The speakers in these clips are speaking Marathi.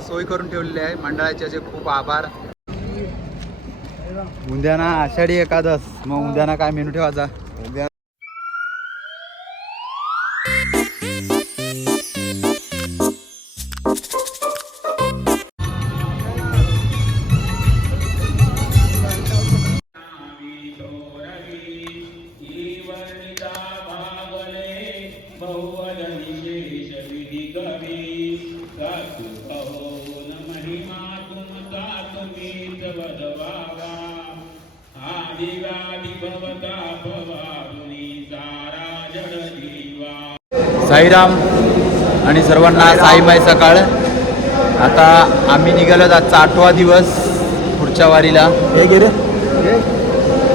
सोय करून ठेवलेली आहे. मंडळाचे असे खूप आभार. उद्याना आषाढी एकादश मग उद्याना काय मेनू ठेवायचा? उद्या साईराम आणि सर्वांना साईमाई सकाळ. आता आम्ही निघालो आजचा आठवा दिवस पुढच्या वारीला. हे गे रे.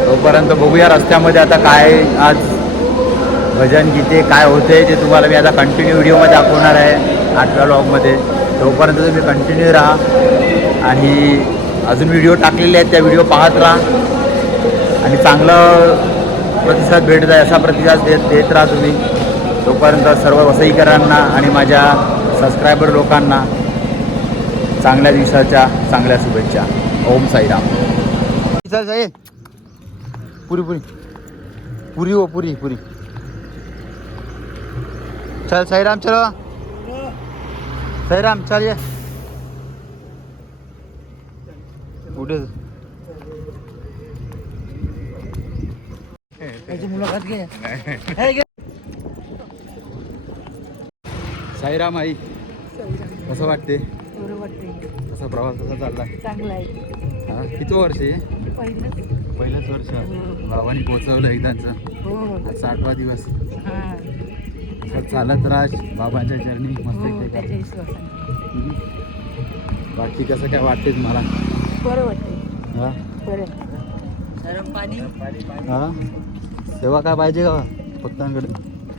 तोपर्यंत बघूया रस्त्यामध्ये आता काय आज भजन गीते काय होते ते तुम्हाला मी आता कंटिन्यू व्हिडिओमध्ये दाखवणार आहे आठव्या ब्लॉगमध्ये तोपर्यंत तुम्ही कंटिन्यू राहा आणि अजून व्हिडिओ टाकलेले आहेत त्या व्हिडिओ पाहत राहा. आणि चांगलं प्रतिसाद भेटत आहे असा प्रतिसाद देत देत राहा तुम्ही. तोपर्यंत सर्व वसईकरांना आणि माझ्या सबस्क्रायबर लोकांना चांगल्या दिवसाच्या चांगल्या शुभेच्छा. ओम साईराम. साहेब. पुरी पुरी. पुरी हो पुरी पुरी. चल साईराम चलो. साईराम चल ये. कुठे मुलाखत घे. साईराम आई कसं वाटते? बरं कसा प्रवास कसा चालला चांगलं आहे. हा? किती वर्ष आहे? पहिलं पहिलंच वर्ष. भावानी पोचवलं एकदाचं. हो. आज आठवा दिवस. हां. चालत राज बाबांच्या चरणी हो मस्त त्याच्या विश्वासाने. बाकी कसं काय वाटते तुम्हाला? बरं वाटतंय. हा? बरं. गरम पाणी. हा? सेवा काय पाहिजे का? भक्तांकडे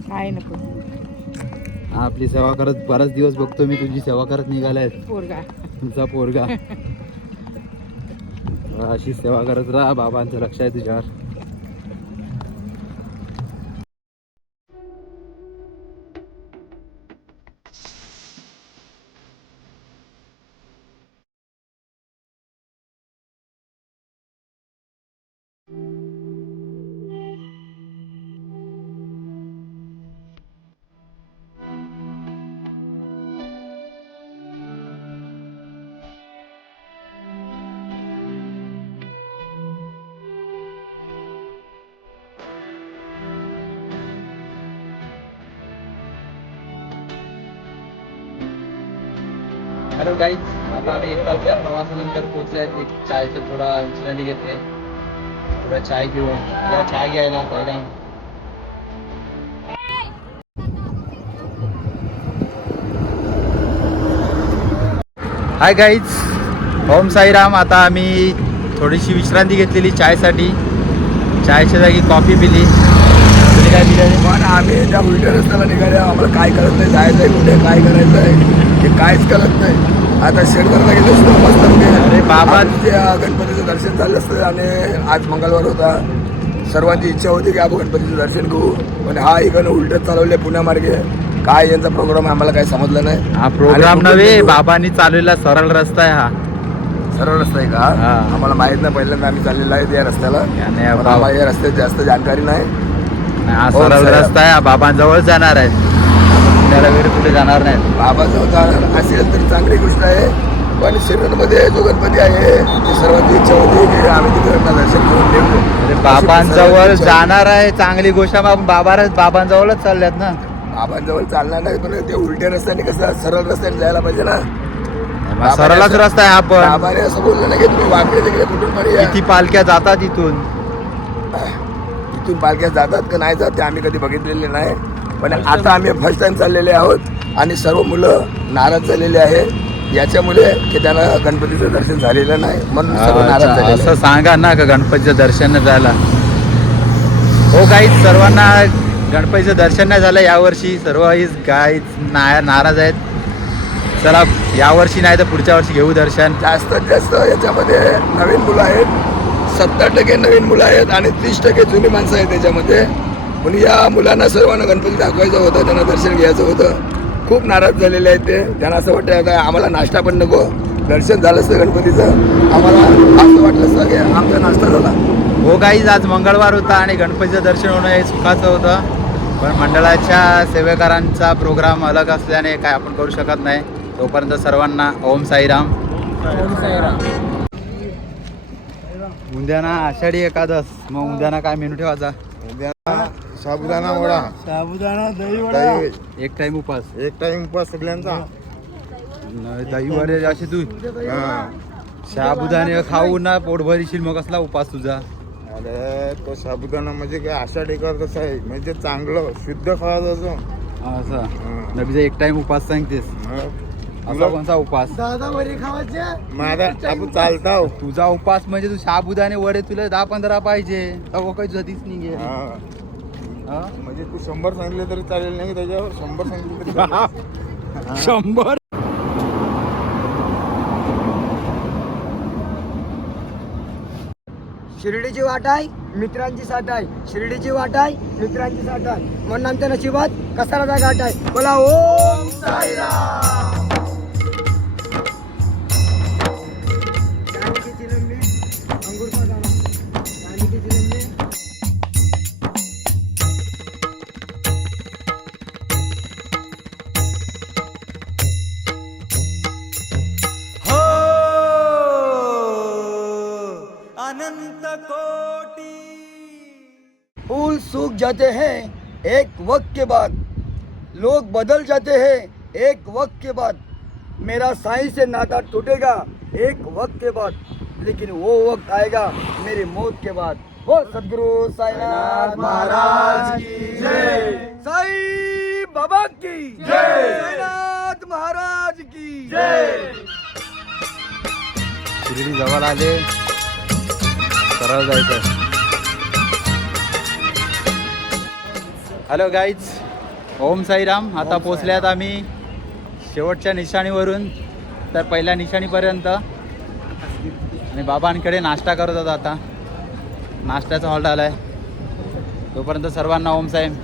काय नको. हा आपली सेवा करत बराच दिवस बघतो मी तुझी सेवा करत निघालाय. पोरगा. तुमचा पोरगा. अशी सेवा करत राहा बाबांचं लक्ष आहे तुझ्यावर. हॅलो गाईज आता आम्ही एक तासच्या प्रवासानंतर पोहोचले आहेत एक चायचं थोडा विश्रांती घेते थोडा चाय घेऊन. या चाय घ्यायला पहिला. Hi guys Om Sairam. आता आम्ही थोडीशी विश्रांती घेतलेली चायसाठी. चायच्या जागी कॉफी पिली. तुम्ही काय पिलं? पण आम्ही त्या उलट्या रस्त्याला निघाले. आम्हाला काय कळत नाही? जायचं आहे कुठे? काय करायचं आहे हे काहीच कळत नाही. आता शेडगरला गेलो असतो मस्त बाबा. गणपतीचं दर्शन झालं असतं आणि आज मंगळवार होता. सर्वांची इच्छा होती की आपण गणपतीचं दर्शन घेऊ पण हा इकडनं उलटत चालवले पुण्यामार्गे काय यांचा प्रोग्राम आम्हाला काही समजलं नाही. हा प्रोग्राम नव्हे बाबांनी चालवलेला सरळ रस्ता आहे हा. सरळ रस्ता आहे का. आम्हाला माहीत नाही पहिल्यांदा आम्ही चाललेलो आहे या रस्त्याला. आम्हाला या रस्त्यात जास्त जानकारी नाही. हा सरळ. रस्ता आहे बाबांजवळ जाणार आहे त्याला वगैरे कुठे जाणार नाही बाबा जाणार असेल तर चांगली गोष्ट आहे पण शिरणमध्ये जो गणपती आहे ती सर्वांची इच्छा होती की आम्ही तिकडनं दर्शन घेऊन देऊ बाबांजवळ. जाणार आहे चांगली गोष्ट बाबा बाबांजवळच चालल्यात ना? बाबांजवळ चालणार नाही पण ते उलट्या रस्त्याने कसं सरळ रस्त्याने जायला पाहिजे ना? सरळच रस्ता आहे पण. बाबाने असं बोललं ना की तुम्ही वाकडे तिकडे कुठून पण किती पालख्या जातात इथून? इथून पालख्या जातात का नाही जात ते आम्ही कधी बघितलेले नाही. पण आता आम्ही फर्स्ट टाइम चाललेले आहोत आणि सर्व मुलं नाराज झालेले आहे. याच्यामुळे की त्यांना गणपतीचं दर्शन झालेलं नाही म्हणून सर्व नाराज असं सांगा ना का गणपतीचं दर्शन नाही झालं? हो काही सर्वांना गणपतीचं दर्शन नाही झालं यावर्षी सर्व गाईच ना नाराज आहेत. चला यावर्षी नाही तर पुढच्या वर्षी घेऊ दर्शन. जास्तीत जास्त याच्यामध्ये नवीन मुलं आहेत. सत्तर टक्के नवीन मुलं आहेत आणि तीस टक्के जुनी माणसं आहेत त्याच्यामध्ये पण या मुलांना सर्वांना गणपती दाखवायचं होतं त्यांना दर्शन घ्यायचं होतं. खूप नाराज झालेले आहेत ते. त्यांना असं वाटतं आता आम्हाला नाश्ता पण नको. दर्शन झालं असतं गणपतीचं. आम्हाला असं वाटलं असतं की आमचा नाश्ता झाला. हो गाईज आज मंगळवार होता आणि गणपतीचं दर्शन होणं हे सुखाचं होतं. पण मंडळाच्या सेवेकरांचा प्रोग्राम अलग असल्याने काय आपण करू शकत नाही. तोपर्यंत सर्वांना ओम साईराम. उद्याना आषाढी एकादश मग उद्याना काय मेनू ठेवायचा? साबुदाणा वडा. साबुदाणा दही दही. एक टाइम उपास. एक टाइम उपास सगळ्यांचा. न- दही वडे असे तू. हा. साबुदाणे खाऊ ना पोट भरीशील मग कसला उपास तुझा? अरे तो साबुदाणा म्हणजे काय? आषाढ एका कसं आहे. म्हणजे चांगलं शुद्ध खायचं असं. असं. हा. नबीचा एक टाइम उपास सांगतेस. असा तुला कोणता उपास? दादा वरी खावायचे? मग आता आपण चालताव तुझा उपास म्हणजे तू साबुदाणे वडे तुला दहा पंधरा पाहिजे. तेव्हा काही जधीच नाही घे हा. हा? म्हणजे तू शंभर सांगितले तरी चालेल नाही त्याच्यावर शंभर सांगितले तरी चालेल. शंभर? शिर्डीची वाट आहे मित्रांची साठ आहे. शिर्डीची वाट आहे मित्रांची साठ आहे. म्हणून आमच्या नशिबात कसाराचा घाट आहे. बोला ओम साईराम! सूख जाते हैं एक वक्त के बाद। लोग बदल जाते हैं एक वक्त के बाद। मेरा साईं से नाता टूटेगा एक वक्त के बाद, लेकिन वो वक्त आएगा मेरी मौत के बाद। वो सदगुरु साईनाथ महाराज की जय। साई बाबा की जय। साईनाथ महाराज की जय। जवळ आले सरळ जायचं। Hello guys Om Sairam. आता पोचल्यात आम्ही शेवटच्या निशाणीवरून तर पहिल्या निशाणीपर्यंत. आणि बाबांकडे नाश्ता करत होता आता. नाश्त्याचा हॉल्ट आलाय. तोपर्यंत सर्वांना ओम साईम.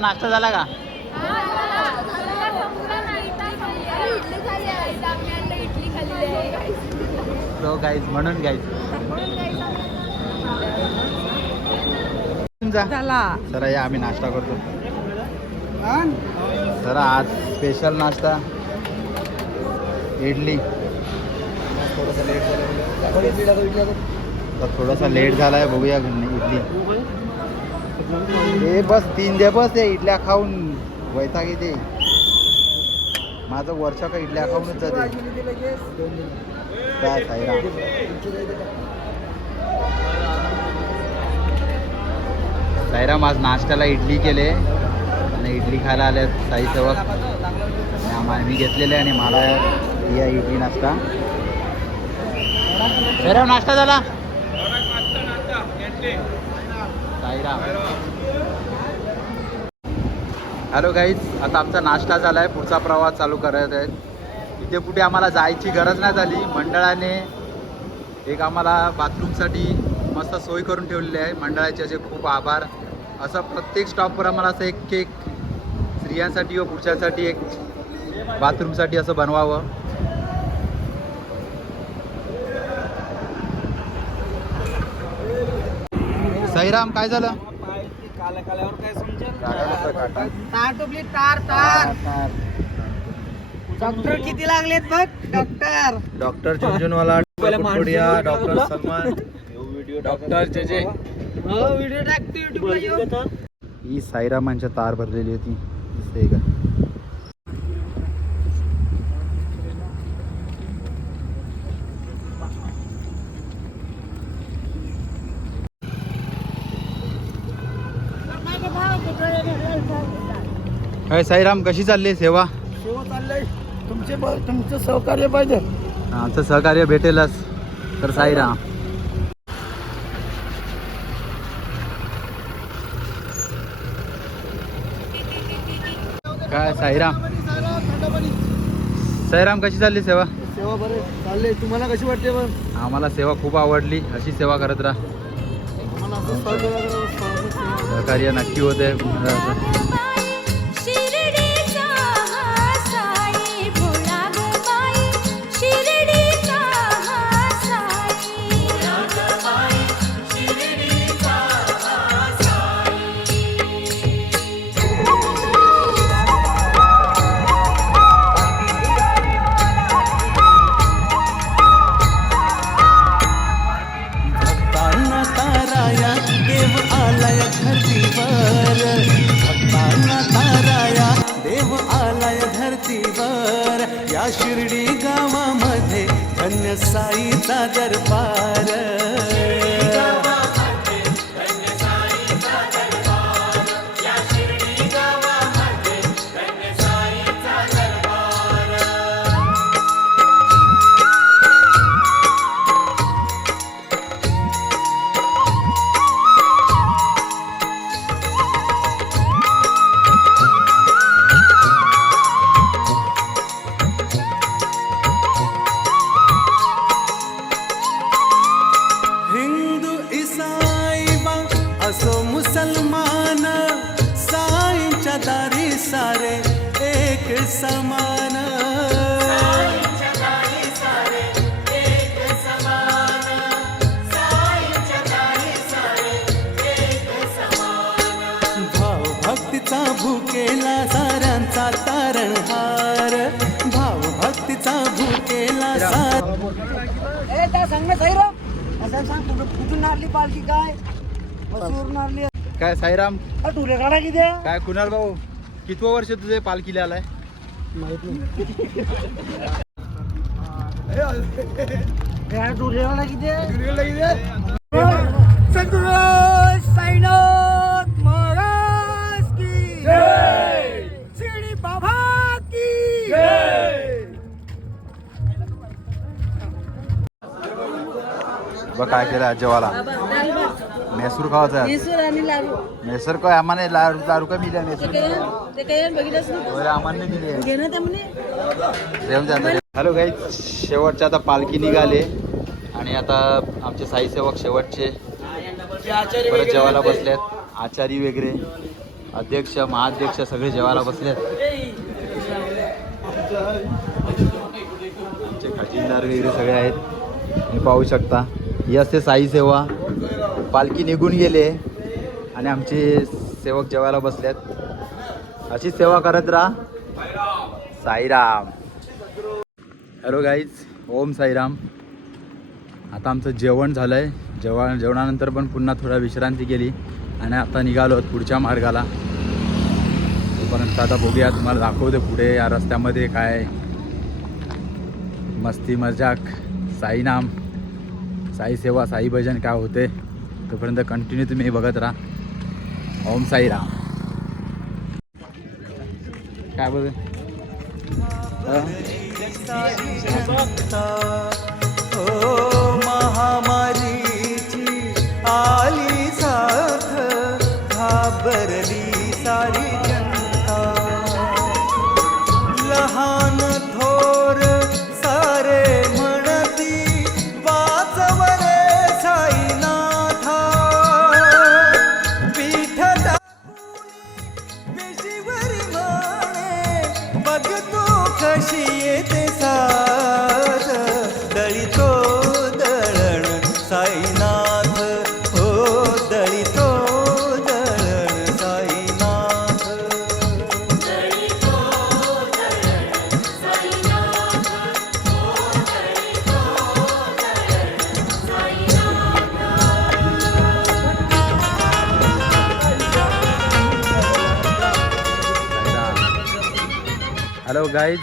नाश्ता झाला का? तो गाईज म्हणून गाईज तुमचा झाला सर या आम्ही नाश्ता करतो. सर आज स्पेशल नाश्ता. इडली. तर थोडासा लेट झाला आहे बघूया इडली. हे बस तीन दे बस ते इडल्या खाऊन. वैताग येते. माझं वर्ष का इडल्या खाऊनच जाते. काय साईराम साईराम आज नाश्त्याला इडली केले आणि इडली खायला आले साईसोबत आणि आम्हाला मी घेतलेले आणि मला या इडली नाश्ता. साईराम नाश्ता झाला? साईराम. हॅलो गाईज आता आमचा नाश्ता झाला आहे पुढचा प्रवास चालू करत आहेत. इथे कुठे आम्हाला जायची गरज नाही झाली. मंडळाने एक आम्हाला बाथरूमसाठी मस्त सोय करून ठेवलेली आहे. मंडळाचे असे खूप आभार. असं प्रत्येक स्टॉपवर आम्हाला असं एक एक स्त्रियांसाठी व पुरुषांसाठी एक बाथरूमसाठी असं बनवावं. साईराम काय झालं? तार टोपली तार तार डॉक्टर किती लागलेत बघ? Doctor. Doctor Jhunjhunwala doctor Salman doctor J J हो व्हिडिओ टाकतो युट्यूबला येऊ ही साईरामांच्या तार भरलेली होती. दिसते का? काय साईराम कशी चालली सेवा? सेवा चाललंय. तुमचे तुमचं सहकार्य पाहिजे. आमचं सहकार्य भेटेलच. तर साईराम काय साईराम? साईराम कशी चालली सेवा? सेवा बरे चालले. तुम्हाला कशी वाटते पण? आम्हाला सेवा खूप आवडली. अशी सेवा करत राहा. सहकार्य नक्की होते भूकेला साऱ्यांचा तारणहार भाव भक्तीचा भूकेला सार सांग ना साईराम असं सांग कुठं कुठून नारली पालखी काय? मसूर नारली काय साईराम? टुले काढा किती? काय कुणाल भाऊ? कितवं वर्ष तुझे पालखीला आलाय? टुले काढा किती बघ काय केलं जेवाला मैसूर खावायचा आहे मिसळ आणि लाडू. मैसूर काय आम्हाला लाडू लाडू का मिळाले मैसूर. काही आम्हाला हॅलो गाई शेवटच्या आता पालखी निघाले. आणि आता आमचे साई सेवक शेवटचे. परत जेवायला बसलेत. आचारी वगैरे अध्यक्ष महाध्यक्ष सगळे जेवायला बसलेत. आमचे खजिनदार वगैरे सगळे आहेत. हे पाहू साई ही असते साई सेवा. पालखी निघून गेले आणि आमचे सेवक जेवायला बसलेत. अशीच सेवा करत राहा. Sairam. Hello guys Om Sairam. आता आमचं जेवण झालं आहे जेवण जेवणानंतर पण पुन्हा थोडा विश्रांती केली आणि आता निघालो पुढच्या मार्गाला. तोपर्यंत आता बघूया तुम्हाला दाखवते पुढे या रस्त्यामध्ये काय. मस्ती मजाक. साईनाम. साई सेवा साई भजन काय होते? तोपर्यंत कंटिन्यू तुम्ही बघत राहा. ओम साई राम. काय बोल ओ गाईज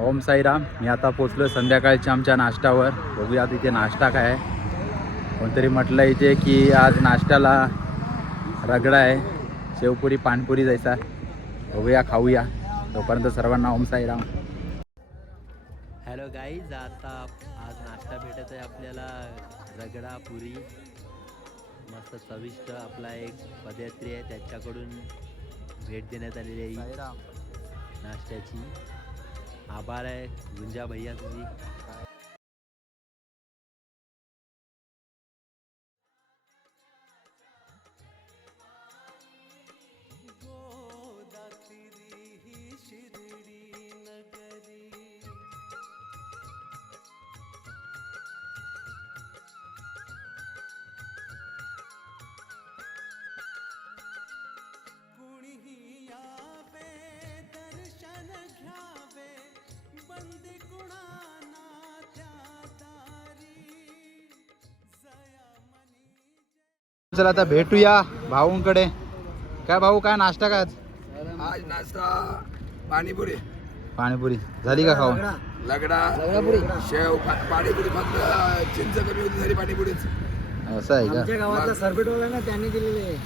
ओम साईराम. मी आता पोचलो संध्याकाळच्या आमच्या नाश्त्यावर. बघूया तिथे नाश्ता काय आहे. कोणतरी म्हटलं इथे की आज नाश्त्याला रगडा आहे. शेवपुरी पानपुरी जायचा. बघूया खाऊया. तोपर्यंत सर्वांना ओम साईराम. हॅलो गाईज आता आज नाश्ता भेटत आहे आपल्याला. रगडा पुरी. मस्त चविष्ट आपला एक पदयात्री आहे. त्याच्याकडून भेट देण्यात आलेली आहे. नाश्त्याची. आभार आहे गुंजा भैयाची चला आता भेटूया भाऊंकडे. काय भाऊ काय नाश्ता काय आज? आज नाश्ता पाणीपुरी. पाणीपुरी. झाली का खाऊन लगडा. शेव पाणीपुरी. फक्त चिंच कमी होती झाली पाणीपुरीच. असं आहे का? गावातला सरबेटवाला ना त्यांनी दिलेले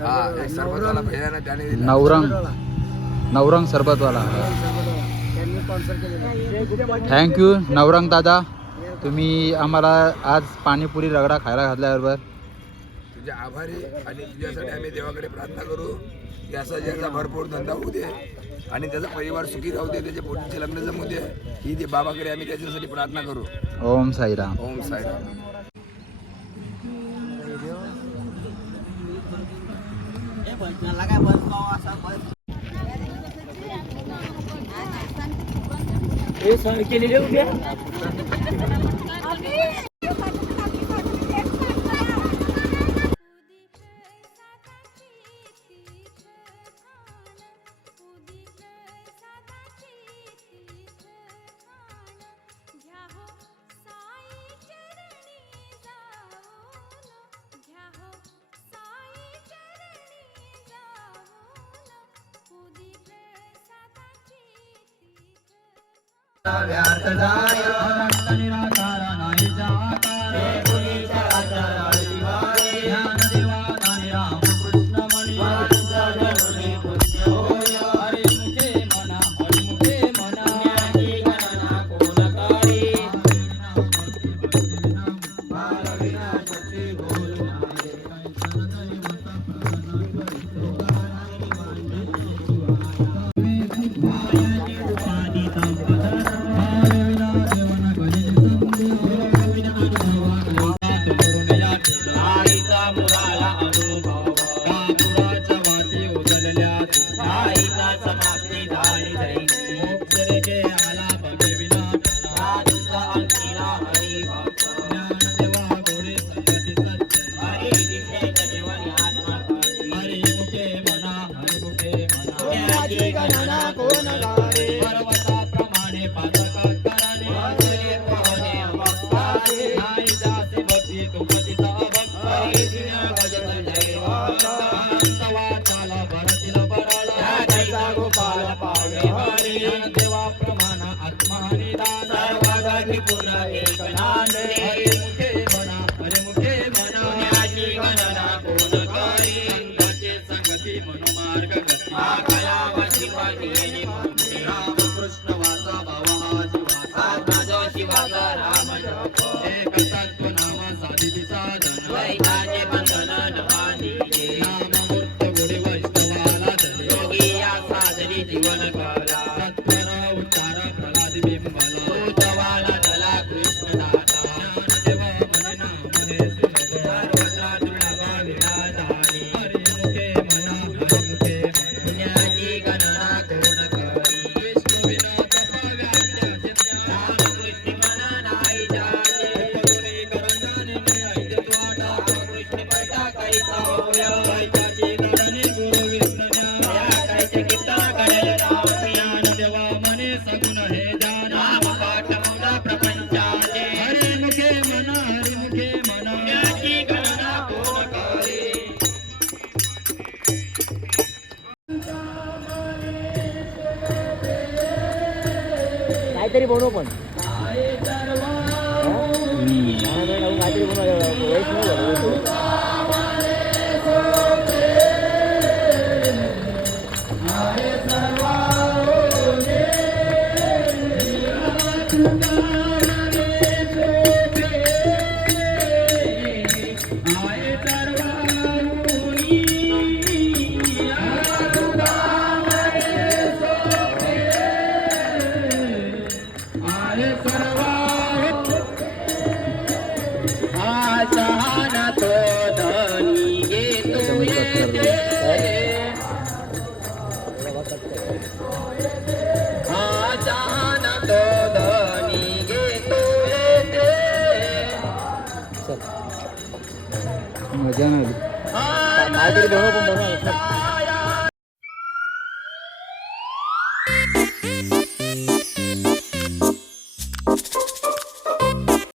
हा सरबतवाला भैया ना त्याने दिला. नवरंग. नवरंग सरबतवाला. त्यांनी स्पॉन्सर केलेले थँक्यू नवरंग दादा. तुम्ही आम्हाला आज पाणीपुरी रगडा खायला घातल्याबरोबर तुझे आभारी आणि तुझ्यासाठी आम्ही देवाकडे प्रार्थना करू. की असा ज्याचा भरपूर धंदा होऊ दे आणि त्याचा परिवार सुखी राहू दे त्याचे पोटीचे लग्न जमू दे. ही दे बाबाकडे आम्ही त्याच्यासाठी प्रार्थना करू. ओम साईराम. ओम साईराम. घ्या Sudah. Oh, my God. पण Adobo